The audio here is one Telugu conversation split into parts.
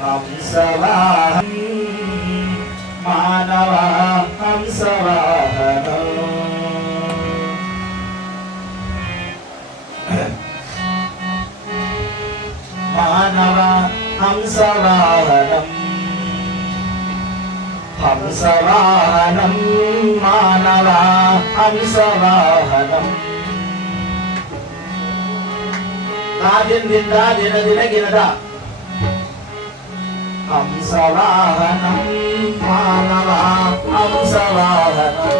हंसवाहन मानव हंसवाहन मानव हंसवाहनम हंसवाहनम मानव हंसवाहनम ದಿಂದ ದಿನ ದಿನ ಗಿನದ ಹಂಸವಾಹನಂ ಮಾನವ ಹಂಸವಾಹನಂ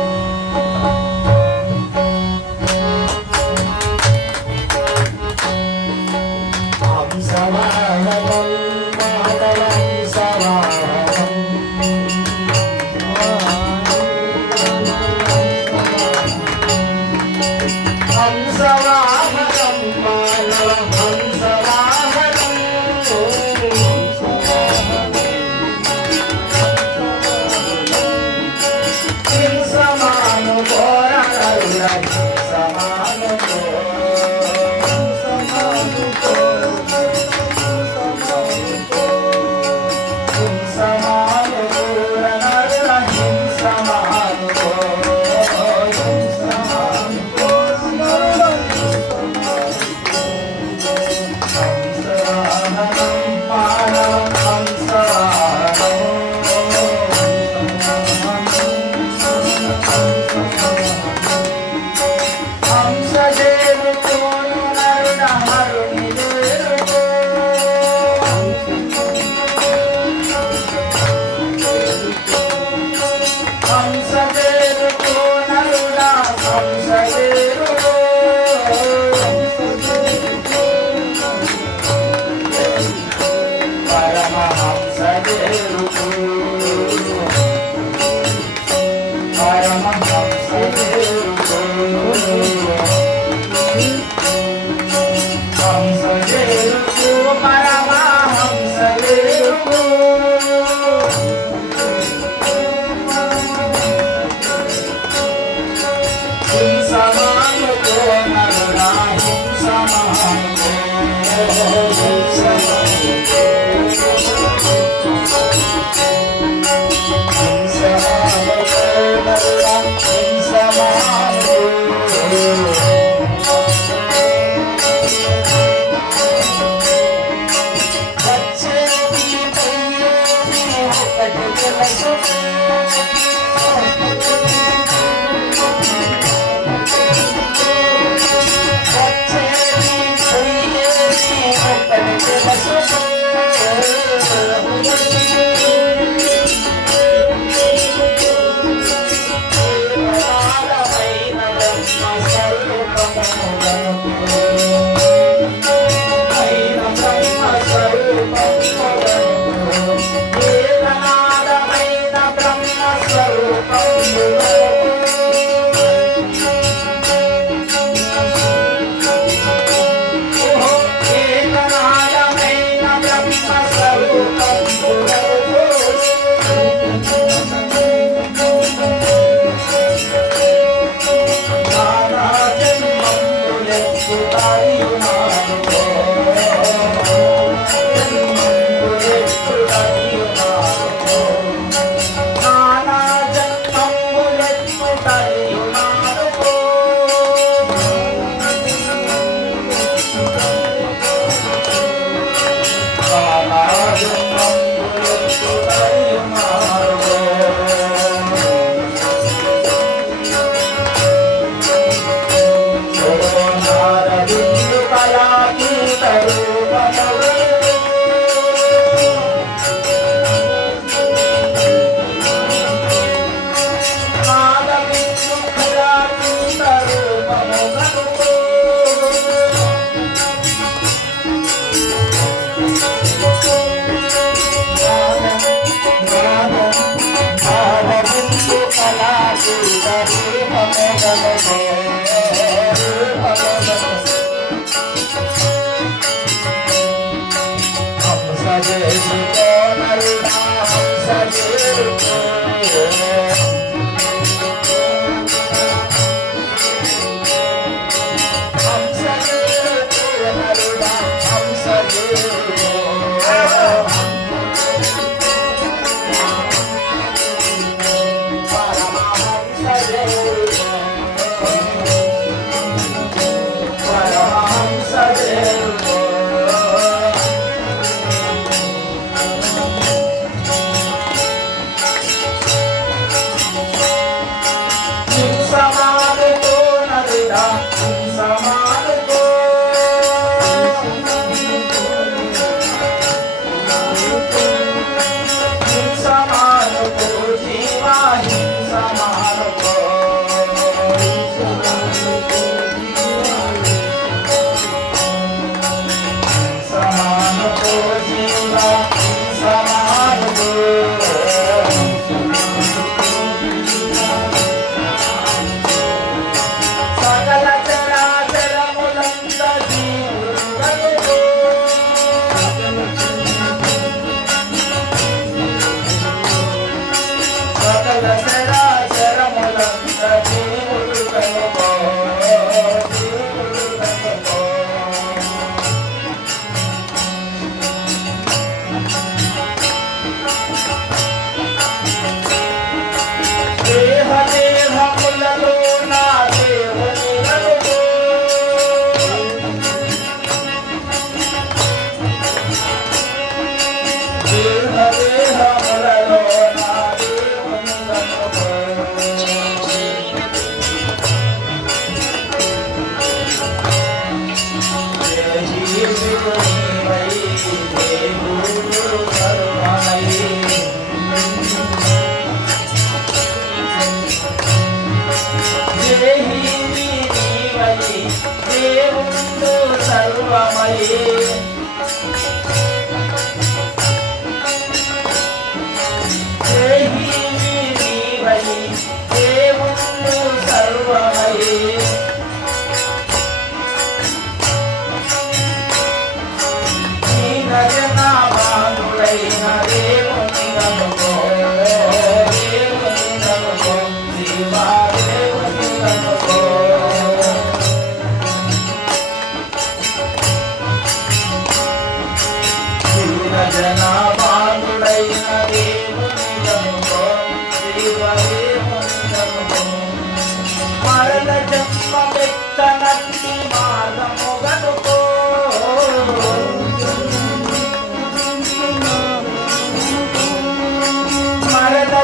ಹಂಸವಾಹನಂ ಮಾನವ ಹಂಸವಾಹನಂ ಹಂಸವಾಹನಂ నీవై దేవుడు సర్వమై దేహి నీవై దేవుడు సర్వమై దేహి నీవై దేవుడు సర్వమై జనాభానుడైన దేవుని నమ్ముకో దేవుని నమ్ముకో దేవా దేవుని నమ్ముకో జనాభానుడైన దేవుని నమ్ముకో దేవా దేవుని నమ్ముకో మరణ జన్మ వ్యక్తనట్టి మార్గము గనుకో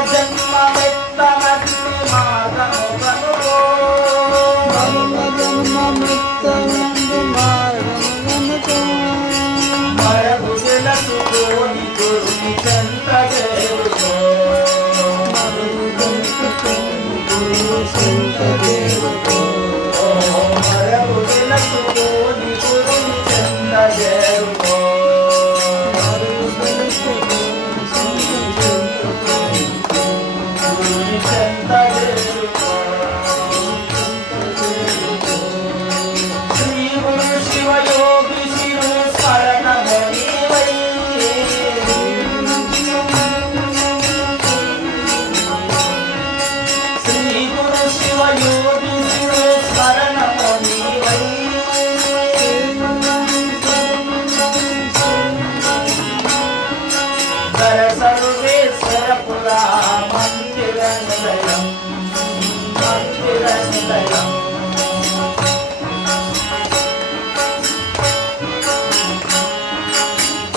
జన్మ మెత్తనట్టి మార్గము కనుగో మరగు తెలుసుకోని గురుని చెంత చేరుకో మరగు తెలుసుకోని గురుని చెంత చేరుకో సర్వేశ్వరపురా మందిర నిలయం మందిర నిలయం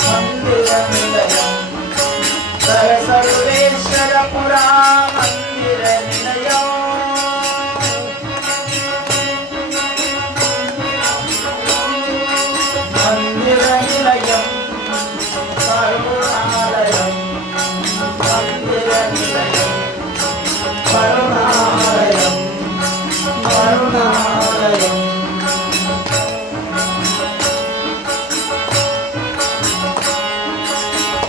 మందిర నిలయం సర్వేశ్వరపురా మందిర నిలయం మందిర నిలయం కరుణాలయం మందిర నిలయం కరుణాలయం కరుణాలయం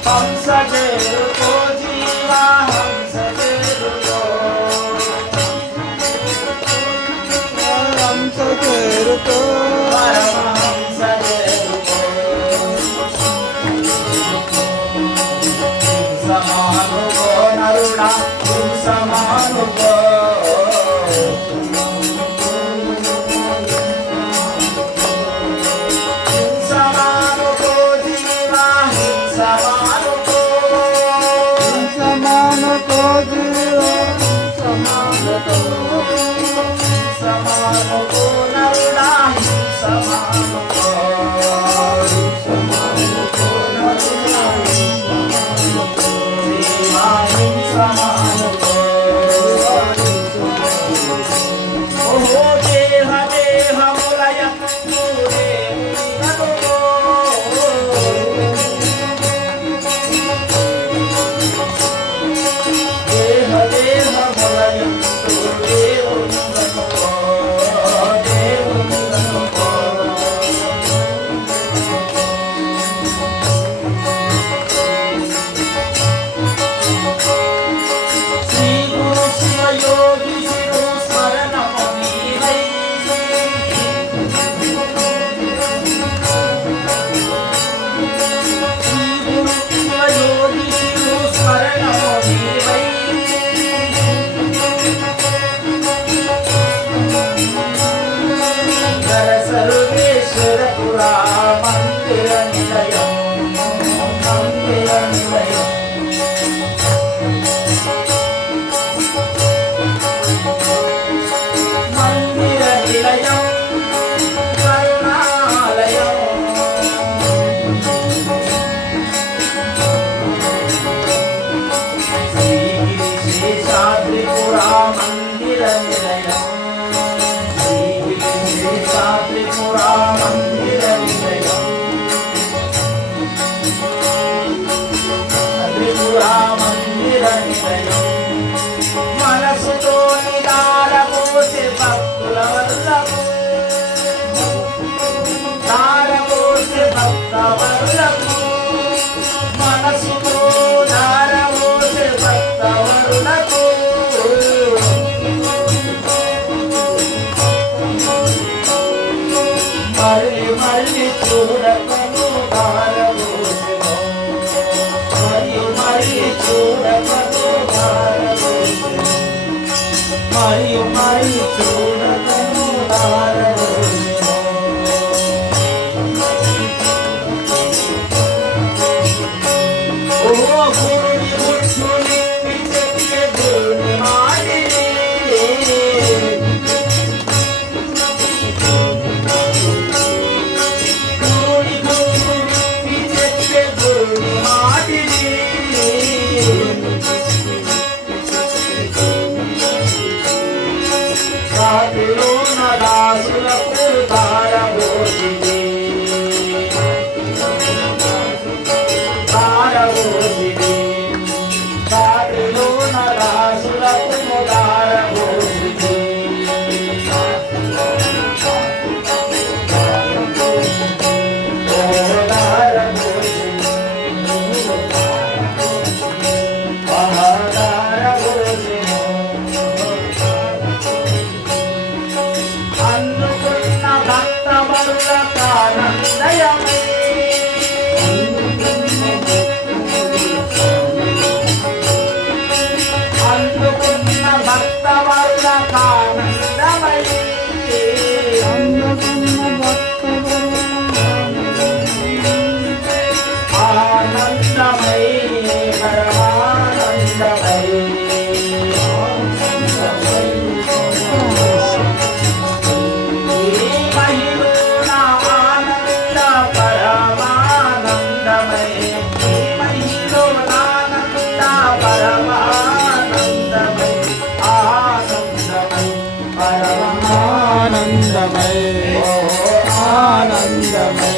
హంస చేరుకో జీవా హంస చేరుకో హంస చేరుకో పరమహంస చేరుకో సమానుకో నరుడా సమానుకో సమానుకో జీవా సమానుకో సమానుకో జీవా సమానుకో సమానుకో నరుడా సమానుకో సమానుకో నరుడా సమానుకో ఓహో దేహ దేహములయ దేవునిననుకో దేహ దేహములయ దేవునిననుకో దేవునిననుకో శ్రీ గురు శివయోగి శిరు స్మరణము నీవై శ్రీ గురు శివయోగి శిరు స్మరణము నీవై సర్వేశ్వరపురా మందిర నిలయం మందిర నిలయం మందిర నిలయం కరుణాలయం శ్రీగిరి శేషాద్రిపురా మందిర నిలయం శ్రీగిరి శేషాద్రిపురా మందిర నిలయం భక్తవరులకు మనసులో ధారవోసే భక్తవరులకు మళ్ళీ మళ్ళీ చూడకను ధారవోసెను మరియు మళ్ళీ చూడకను ధారవోసెను మరియు మళ్ళీ చూడకను ధారవోసెను ఓ గురుని ముట్టుని చెప్పే గురుని మాటిని గురుని ముట్టుని చెప్పే గురుని మాటిని రాతిలోన దాసులకు ధారబోసింది ధారబోసింది రాతిలోన దాసులకు ధారబోసింది ఓ ధారబోసింది ధారబోసింది అందుకున్న భక్తవరుల కానందయమై అందుకున్న భక్తవరుల కానందమై ఆనందమై పరమానందమై మహిళ ఆనంద పరమానందమై మహిళ ఆనంద పరమానందమై ఆనందమై పరమానందమై ఆనందమై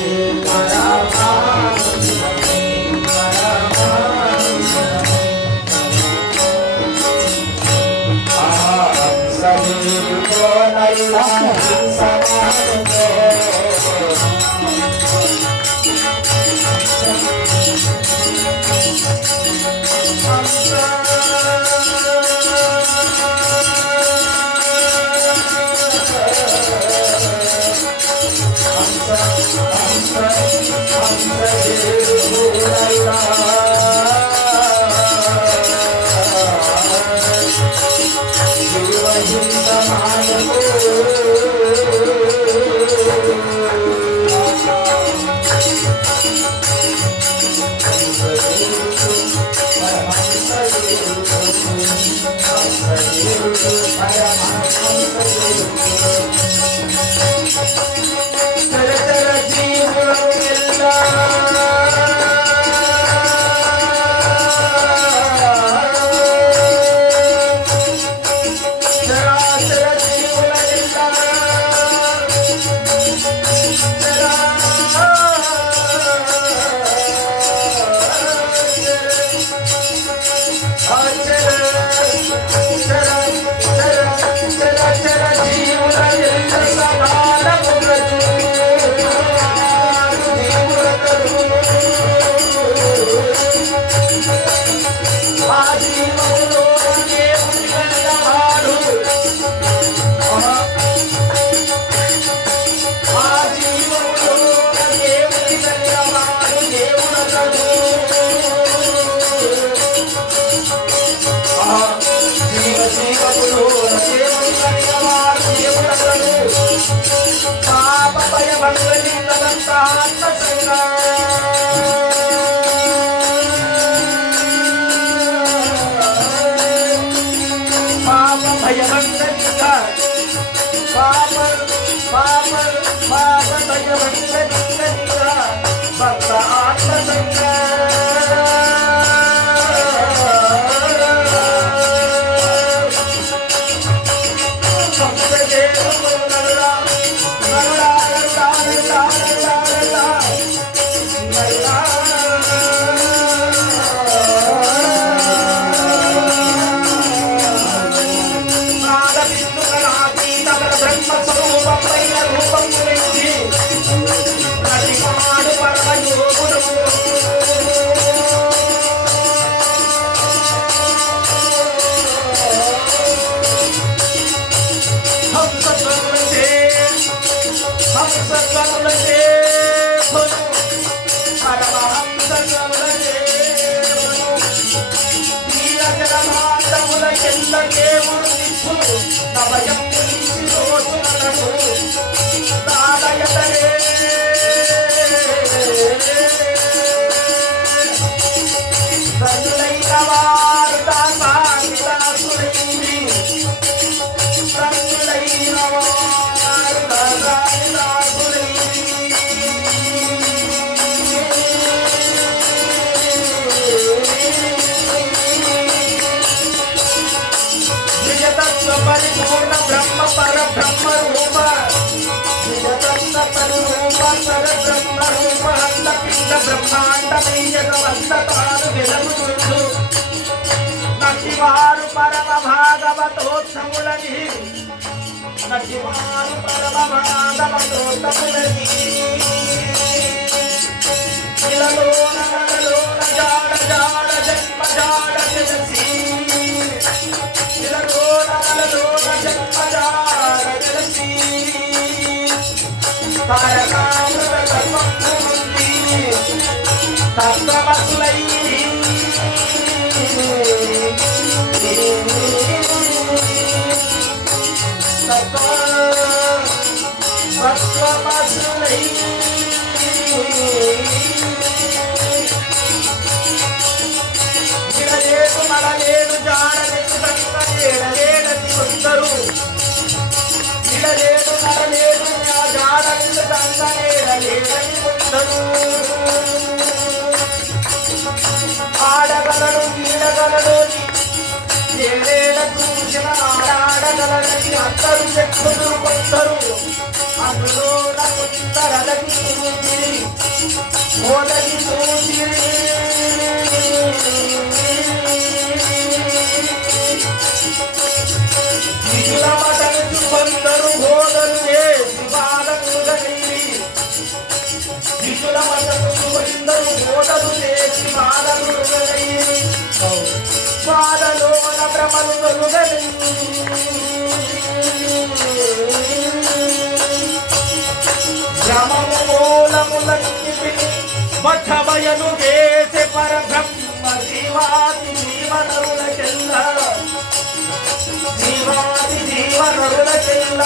రూపం గురించి ప్రతిమాడు పరమ యోగుడు నవయం శిరోసునకు దాలయతరే సంతులైన వారు దాసాసులైంది సంతులైన వారు దాసాసులైంది నిజతత్వ పరిపూర్ణ బ్రహ్మ పరబ్రహ్మ రూప నిజతత్వ పరిరూప పరబ్రహ్మ రూప అంతపిండ బ్రహ్మాండమై జగవంతతాను వెలుగుండు నటివారు పరమ భాగవతోత్సములని నటివారు పరమ భాగవతోత్సములని ఇలలోన నరలోన జాడ జాడ జన్మ జాడ జలసి ఇలలోన నరలోన జన్మ జాడ జలసి తారకామృత కర్మముంది తత్వమసులై తత్వమసులై విడలేడు మడలేడు జాడలేడు సంగలేడలేడని కొందరు విడలేడు మడలేడు జాడలేడు సంగలేడలేడని కొందరు ఆడగలడు వీడగలడు ఏడేడ చూసిన ఆడాడగలడని అందరూ చెప్పులు కొందరు అందులో కొందరదని చూసిరి ఓదని చూసిరి విజులమటను కొందరు బోధలు చేసి బాధకులైరి విజులమటను కొందరు బోధలు చేసి బాధకులైరి బాధలోన భ్రమలు తొలుగలి భ్రమము మూలములన్నిటిని మఠమయను చేసే పరబ్రహ్మ జీవాది జీవనరులకెల్ల జీవాది జీవనరులకెల్ల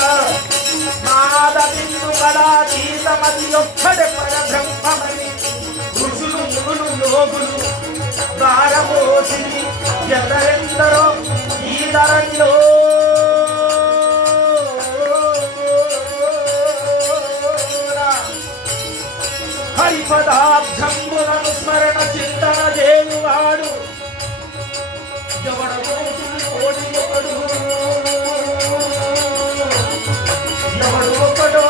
నాద బిందు కళాతీతమది ఒక్కడే పరబ్రహ్మమని ఋషులు మునులు యోగులు దారమోసిని ఎందరెందరో ఈ ధరణిలో హరిపదాబ్జంబులను స్మరణ చింతన చేయువాడు ఎవడో కోటి ఒకడు ఎవడు ఒకడో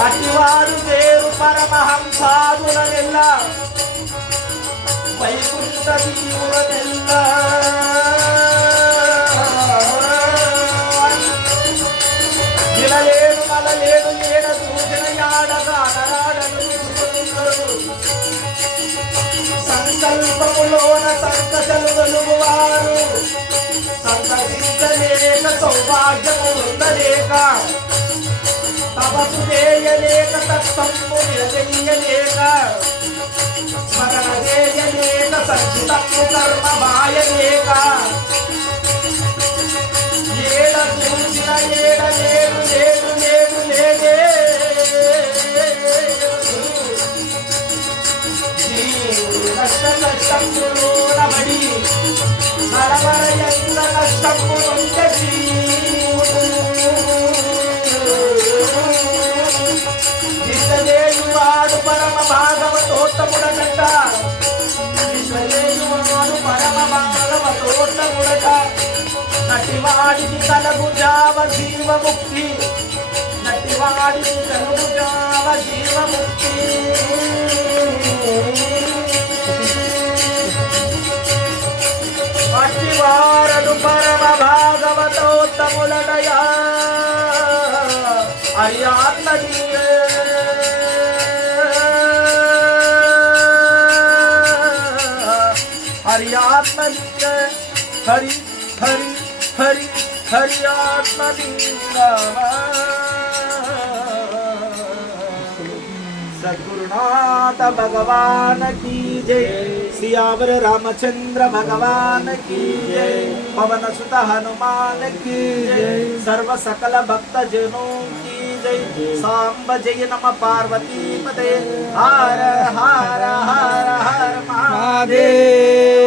అటివారు పేరు పరమహంసాదులనెల్ల వైకుంఠ దీవులనెల్ల నిలలేడు మలలేడు ఏడ సూచన యాడగా నరాడను సంకల్పములోన సంకటలు వెలుగువారు సంకటించలేక సౌభాగ్యము ఉండలేక తపస్సు చేయలేక తత్వము నిలదీయలేక స్మరణ చేయలేక సంచితము కర్మ మాయలేక ఏడ చూసిన ఏడ లేడు లేడు లేడు లేడే కష్ట కష్టములోన బడి నరవర ఎంత కష్టము ఉండేది విశ్వదేవువాడు పరమ భాగవతోత్తముడట విశ్వదేవువాడు పరమ భాగవతోత్తముడట నటివాడికి కలుగు జావ జీవముక్తి నటివాడికి కలుగు జావ జీవముక్తి అటివారడు పరమ భాగవతోత్తములటయా అయాత్మని హరియాత్మలింగ హరి హరి హరి హరియాత్మలింగ गुरुनाथ भगवान की जय। सियावर रामचंद्र भगवान की जय। पवन सुत हनुमान की जय। सर्व सकल भक्त जनों की जय। सांब जय नम पार्वती पते हर हर हर हर महादेव।